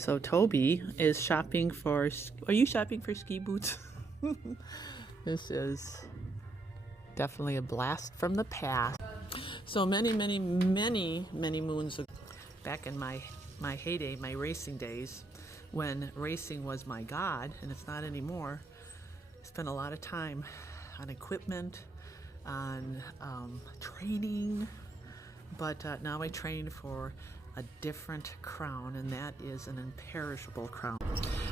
So Toby is shopping for, are you shopping for ski boots? This is definitely a blast from the past. So many moons ago, back in my heyday, my racing days, when racing was my god, and it's not anymore, I spent a lot of time on equipment, on training, but now I train for a different crown, and that is an imperishable crown.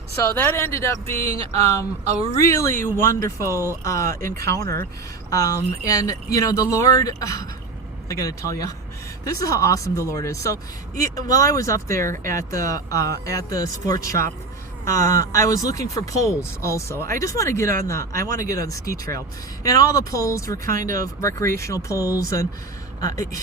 So that ended up being a really wonderful encounter, and you know, the Lord, I gotta tell you, this is how awesome the Lord is. So while I was up there at the sports shop, I was looking for poles also. I just want to get on the ski trail, and all the poles were kind of recreational poles, and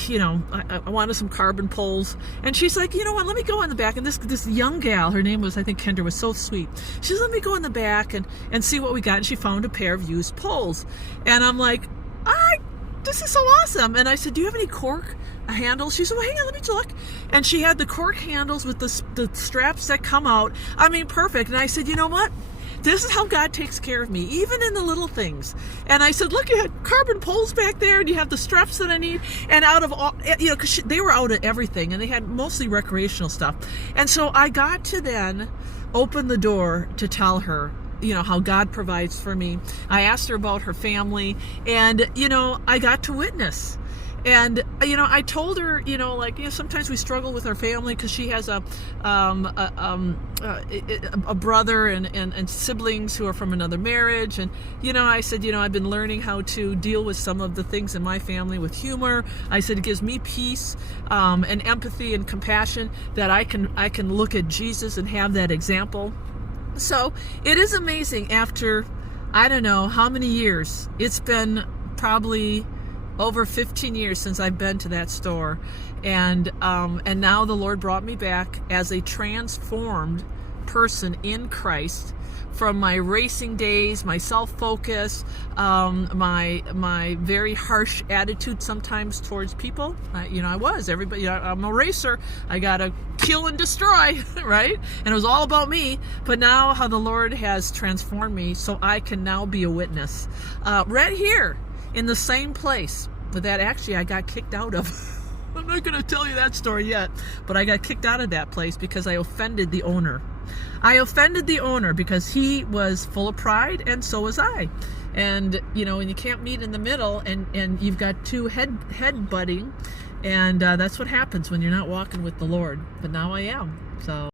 you know, I wanted some carbon poles. And she's like, you know what, let me go in the back. And this young gal, her name was, I think, Kendra, was so sweet. She said, let me go in the back and see what we got. And she found a pair of used poles. And I'm like, this is so awesome. And I said, do you have any cork handles? She said, well, hang on, let me look. And she had the cork handles with the straps that come out. I mean, perfect. And I said, you know what? This is how God takes care of me, even in the little things. And I said, look, you had carbon poles back there, and you have the straps that I need. And out of all, you know, because they were out of everything, and they had mostly recreational stuff. And so I got to then open the door to tell her, you know, how God provides for me. I asked her about her family, and, you know, I got to witness. And, you know, I told her, you know, like, you know, sometimes we struggle with our family because she has a brother and siblings who are from another marriage. And, you know, I said, you know, I've been learning how to deal with some of the things in my family with humor. I said, it gives me peace and empathy and compassion that I can look at Jesus and have that example. So it is amazing after, I don't know how many years. It's been probably over 15 years since I've been to that store, and now the Lord brought me back as a transformed person in Christ from my racing days, my self-focus, my very harsh attitude sometimes towards people. You know, I was everybody. You know, I'm a racer. I gotta kill and destroy, right? And it was all about me. But now, how the Lord has transformed me, so I can now be a witness, right here in the same place that actually I got kicked out of. I'm not going to tell you that story yet, but I got kicked out of that place because I offended the owner. I offended the owner because he was full of pride, and so was I. And, you know, and you can't meet in the middle, and you've got two head butting, and that's what happens when you're not walking with the Lord. But now I am, so.